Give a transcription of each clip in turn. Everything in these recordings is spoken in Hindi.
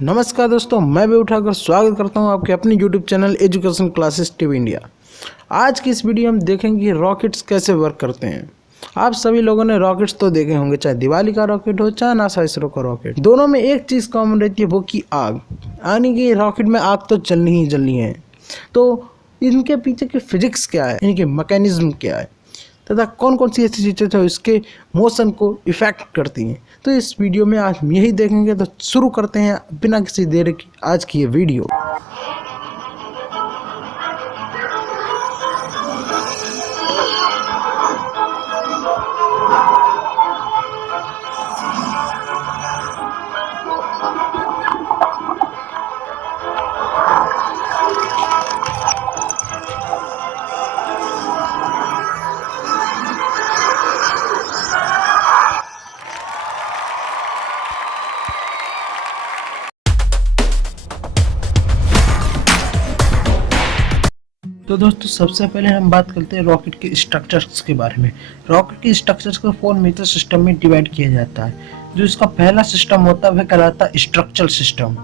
नमस्कार दोस्तों, मैं भी उठाकर स्वागत करता हूं आपके अपने YouTube channel education classes TV India. आज की इस वीडियो में देखेंगे कि रॉकेट्स कैसे वर्क करते हैं। आप सभी लोगों ने रॉकेट्स तो देखे होंगे, चाहे दिवाली का रॉकेट हो चाहे नासा इसरो का रॉकेट। दोनों में एक चीज़ कॉमन रहती है, वो की आग। यानी कि रॉकेट में आग तो चलनी ही जलनी है। तो इनके पीछे की फिजिक्स क्या है, इनके मैकेनिज्म क्या है तथा कौन कौन सी ऐसी चीज़ें जो इसके मोशन को इफेक्ट करती हैं, तो इस वीडियो में आज हम यही देखेंगे। तो शुरू करते हैं बिना किसी देर की आज की ये वीडियो। तो दोस्तों, सबसे पहले हम बात करते हैं रॉकेट के स्ट्रक्चर्स के बारे में। रॉकेट के स्ट्रक्चर्स को 4 मेजर सिस्टम में डिवाइड किया जाता है। जो इसका पहला सिस्टम होता है वह कहलाता है स्ट्रक्चरल सिस्टम।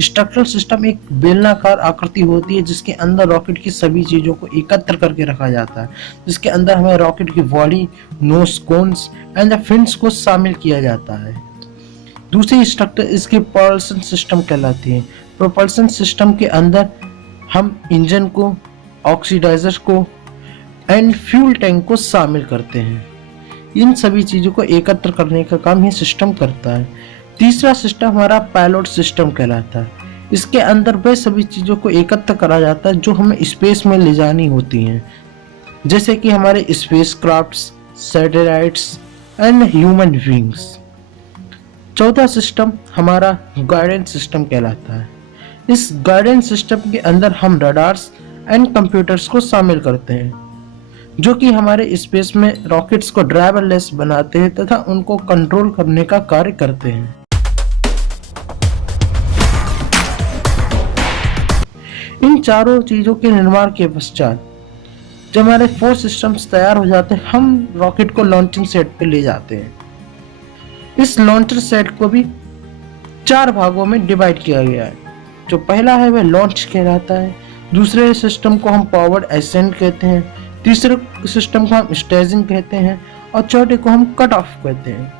स्ट्रक्चरल सिस्टम एक बेलनाकार आकृति होती है जिसके अंदर रॉकेट की सभी चीज़ों को एकत्र करके रखा जाता है, जिसके अंदर हमें रॉकेट की body, nose, cones and the fins को शामिल किया जाता है। दूसरी स्ट्रक्चर इसकी प्रोपल्शन सिस्टम कहलाती है। प्रोपल्शन सिस्टम के अंदर हम इंजन को, ऑक्सीडाइजर को एंड फ्यूल टैंक को शामिल करते हैं। इन सभी चीज़ों को एकत्र करने का काम ये सिस्टम करता है। तीसरा सिस्टम हमारा पायलट सिस्टम कहलाता है। इसके अंदर वह सभी चीज़ों को एकत्र करा जाता है जो हमें स्पेस में ले जानी होती हैं, जैसे कि हमारे space crafts, satellites and human beings. चौथा सिस्टम हमारा गाइडेंस सिस्टम कहलाता है। इस गाइडेंस सिस्टम के अंदर हम रडार्स एंड कंप्यूटर्स को शामिल करते हैं, जो कि हमारे स्पेस में रॉकेट्स को ड्राइवरलेस बनाते हैं तथा उनको कंट्रोल करने का कार्य करते हैं। इन चारों चीजों के निर्माण के पश्चात जब हमारे 4 सिस्टम्स तैयार हो जाते हैं, हम रॉकेट को लॉन्चिंग सेट पे ले जाते हैं। इस लॉन्चर सेट को भी 4 भागों में डिवाइड किया गया है। जो पहला है वह लॉन्च कहलाता है, दूसरे सिस्टम को हम पावर्ड एसेंट कहते हैं, तीसरे सिस्टम को हम स्टेजिंग कहते हैं और चौथे को हम कट ऑफ कहते हैं।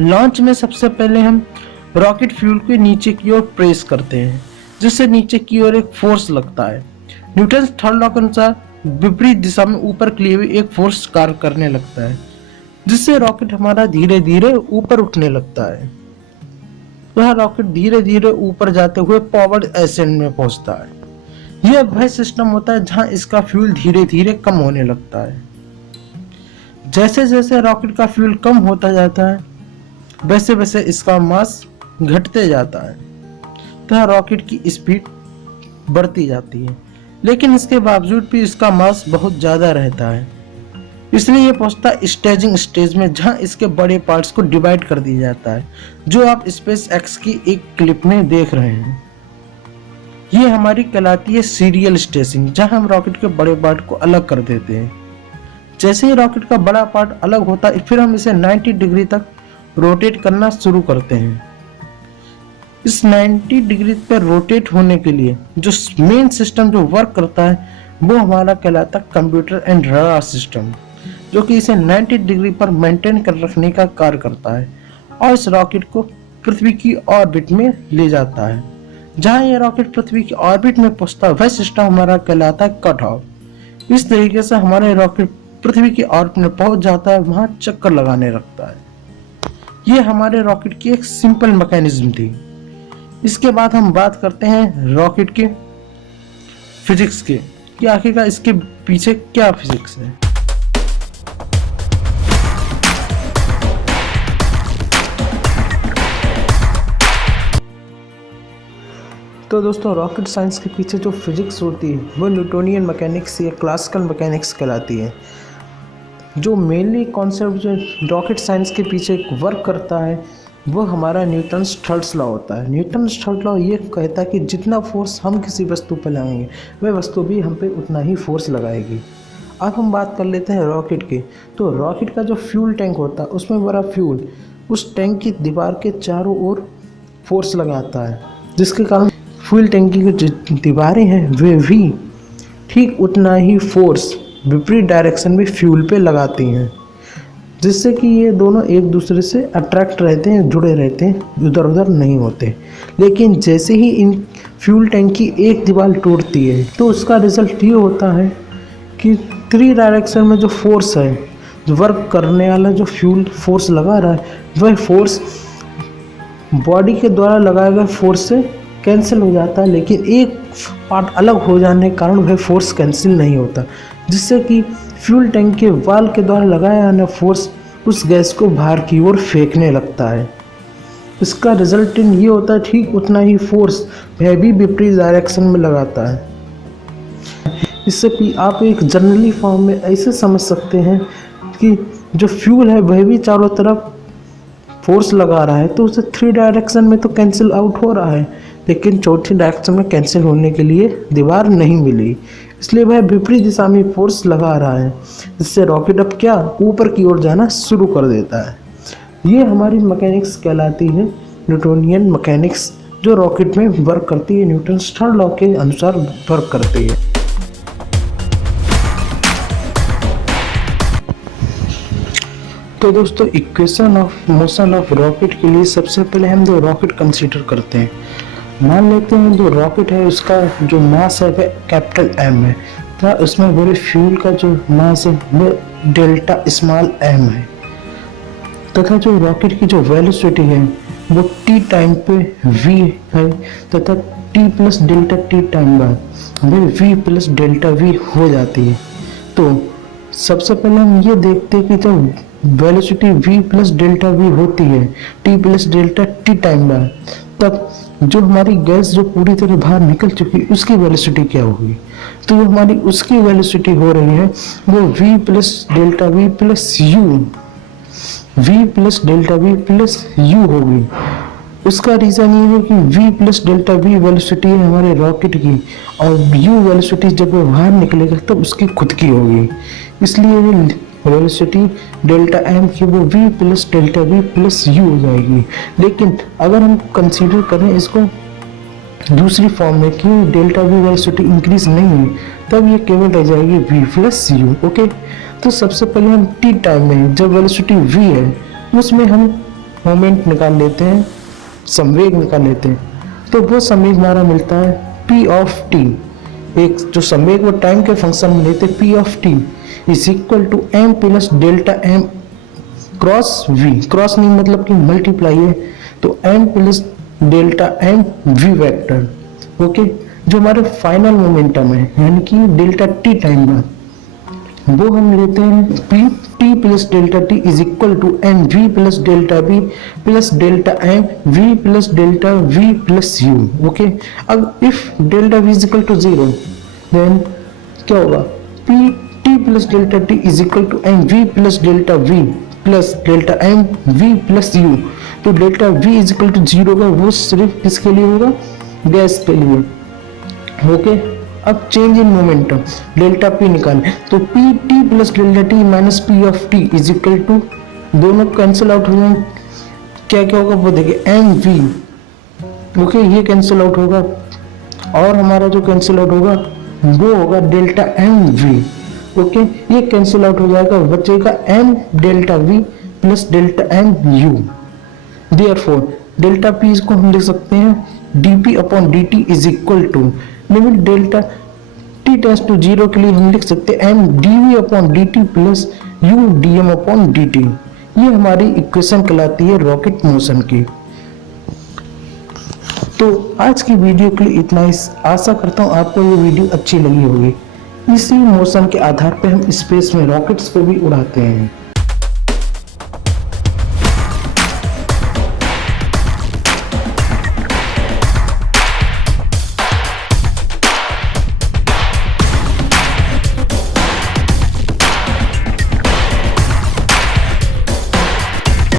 लॉन्च में सबसे पहले हम रॉकेट फ्यूल को नीचे की ओर प्रेस करते हैं, जिससे नीचे की ओर एक फोर्स लगता है। न्यूटन थर्ड लॉ के अनुसार विपरीत दिशा में ऊपर के लिए भी एक फोर्स कार्य करने लगता है, जिससे रॉकेट हमारा धीरे धीरे ऊपर उठने लगता है। वह रॉकेट धीरे धीरे ऊपर जाते हुए पावर्ड एसेंट में पहुंचता है। यह वह सिस्टम होता है जहां इसका फ्यूल धीरे धीरे कम होने लगता है। जैसे जैसे रॉकेट का फ्यूल कम होता जाता है, वैसे वैसे इसका मास घटते जाता है, तो रॉकेट की स्पीड बढ़ती जाती है। लेकिन इसके बावजूद भी इसका मास बहुत ज्यादा रहता है, इसलिए यह पहुंचता है स्टेजिंग स्टेज में, जहां इसके बड़े पार्ट्स को डिवाइड कर दिया जाता है, जो आप स्पेस एक्स की एक क्लिप में देख रहे हैं। ये हमारी कहलाती है सीरियल स्टेजिंग, जहां हम रॉकेट के बड़े पार्ट को अलग कर देते हैं। जैसे ही रॉकेट का बड़ा पार्ट अलग होता है, फिर हम इसे 90 डिग्री तक रोटेट करना शुरू करते हैं। इस 90 डिग्री पर रोटेट होने के लिए जो मेन सिस्टम जो वर्क करता है वो हमारा कहलाता है कंप्यूटर एंड रडार सिस्टम, जो कि इसे 90 डिग्री पर मेंटेन कर रखने का कार्य करता है और इस रॉकेट को पृथ्वी की ऑर्बिट में ले जाता है। जहां यह रॉकेट पृथ्वी की ऑर्बिट में पहुंचता है, वह सिस्टम हमारा कहलाता है कट ऑफ। इस तरीके से हमारे रॉकेट पृथ्वी की ऑर्बिट में पहुंच जाता है, वहां चक्कर लगाने लगता है। यह हमारे रॉकेट की एक सिंपल मैकेनिज्म थी। इसके बाद हम बात करते हैं रॉकेट के फिजिक्स के, कि आखिरकार इसके पीछे क्या फिजिक्स है। तो दोस्तों, रॉकेट साइंस के पीछे जो फिजिक्स होती है वो न्यूटोनियन मैकेनिक्स या क्लासिकल मैकेनिक्स कहलाती है। जो मेनली कॉन्सेप्ट जो रॉकेट साइंस के पीछे वर्क करता है वो हमारा न्यूटन्स थर्ड लॉ होता है। न्यूटन्स थर्ड लॉ ये कहता है कि जितना फोर्स हम किसी वस्तु पर लगाएंगे वह वस्तु भी हम पे उतना ही फोर्स लगाएगी। अब हम बात कर लेते हैं रॉकेट की। तो रॉकेट का जो फ्यूल टैंक होता है उसमें बड़ा फ्यूल उस टैंक की दीवार के चारों ओर फोर्स लगाता है, जिसके कारण फ्यूल टैंकी की जो दीवारें हैं वे भी ठीक उतना ही फोर्स विपरीत डायरेक्शन में फ्यूल पे लगाती हैं, जिससे कि ये दोनों एक दूसरे से अट्रैक्ट रहते हैं, जुड़े रहते हैं, इधर उधर नहीं होते। लेकिन जैसे ही इन फ्यूल टैंक की एक दीवार टूटती है तो उसका रिजल्ट ये होता है कि 3 डायरेक्शन में जो फोर्स है, जो वर्क करने वाला जो फ्यूल फोर्स लगा रहा है, वह फोर्स बॉडी के द्वारा लगाए गए फोर्स से कैंसिल हो जाता है, लेकिन एक पार्ट अलग हो जाने के कारण वह फोर्स कैंसिल नहीं होता, जिससे कि फ्यूल टैंक के वाल के द्वारा लगाया जाने फोर्स उस गैस को बाहर की ओर फेंकने लगता है। इसका रिजल्ट इन ये होता है ठीक उतना ही फोर्स वह भी विपरीत डायरेक्शन में लगाता है। इससे भी आप एक जनरली फॉर्म में ऐसे समझ सकते हैं कि जो फ्यूल है वह भी चारों तरफ फोर्स लगा रहा है, तो उसे 3 डायरेक्शन में तो कैंसिल आउट हो रहा है, लेकिन चौथी डायरेक्शन में कैंसिल होने के लिए दीवार नहीं मिली, इसलिए वह विपरीत दिशा में फोर्स लगा रहा है, जिससे रॉकेट अब क्या ऊपर की ओर जाना शुरू कर देता है। ये हमारी मैकेनिक्स कहलाती है, न्यूटोनियन मैकेनिक्स, जो रॉकेट में वर्क करती है, न्यूटन थर्ड लॉ के अनुसार वर्क करती है। तो दोस्तों, equation of motion of rocket के लिए सबसे पहले हम जो रॉकेट कंसीडर करते हैं, मान लेते हैं जो रॉकेट है उसका जो मास है वह कैपिटल M है, तथा उसमें वही फ्यूल का जो मास है वह डेल्टा स्मॉल m है, तथा जो रॉकेट की जो वेलोसिटी है वो t टाइम पे v है, तथा t plus delta t time बाद वह v प्लस डेल्टा v हो जाती है। तो सबसे पहले हम ये देखते हैं कि जब velocity v plus delta v होती है t plus delta t time बाद, तब जो हमारी गैस जो पूरी तरह बाहर निकल चुकी है उसकी वेलोसिटी क्या होगी। तो जो हमारी उसकी वेलोसिटी हो रही है वो v plus delta v plus u, v plus delta v plus u होगी। उसका रीज़न ये है कि v plus delta v velocity है हमारे रॉकेट की, और u वेलोसिटी जब वो बाहर निकलेगा तब उसकी खुद की होगी, इसलिए वेलोसिटी डेल्टा m की वो v plus delta v plus u हो जाएगी। लेकिन अगर हम कंसीडर करें इसको दूसरी फॉर्म में कि डेल्टा v वेलोसिटी इंक्रीज नहीं है, तब ये केवल रह जाएगी v प्लस u। ओके, तो सबसे पहले हम t टाइम में जब वेलोसिटी v है उसमें हम मोमेंट निकाल लेते हैं, संवेग निकाल लेते हैं, तो वो संवेग हमारा मिलता है p ऑफ t। एक जो संवेग वो टाइम के फंक्शन में लेते हैं p of t is equal to m plus delta m cross v, cross नहीं मतलब कि मल्टीप्लाई है, तो m plus delta m v vector. Okay, जो हमारे फाइनल मोमेंटम है यानी कि डेल्टा t टाइम बाद, वो हम लेते हैं p t plus delta t is equal to m v plus delta v plus delta m v plus delta v plus u। Okay, अब if delta v is equal to 0 then क्या होगा, p t plus delta t is equal to m v plus delta v plus delta m v plus u। तो delta v is equal to 0 होगा, वो सिर्फ किसके लिए होगा, गैस के लिए। ओके, अब change in momentum delta p निकालें, तो p t plus delta t minus p of t is equal to, दोनों कैंसिल आउट हो जाएंगे, क्या क्या होगा वो देखिए m v। ओके, ये कैंसिल आउट होगा, और हमारा जो कैंसिल आउट होगा वो होगा डेल्टा m v। ओके, ये कैंसिल आउट हो जाएगा, बचेगा m डेल्टा v plus delta m u। Therefore delta p को हम लिख सकते हैं dp upon dt is equal to limit delta t tends to 0 के लिए हम लिख सकते हैं m dv upon dt plus u dm upon dt। ये हमारी इक्वेशन कहलाती है रॉकेट मोशन की। तो आज की वीडियो के लिए इतना ही, आशा करता हूँ आपको ये वीडियो अच्छी लगी होगी। इसी मोशन के आधार पर हम स्पेस में रॉकेट्स को भी उड़ाते हैं।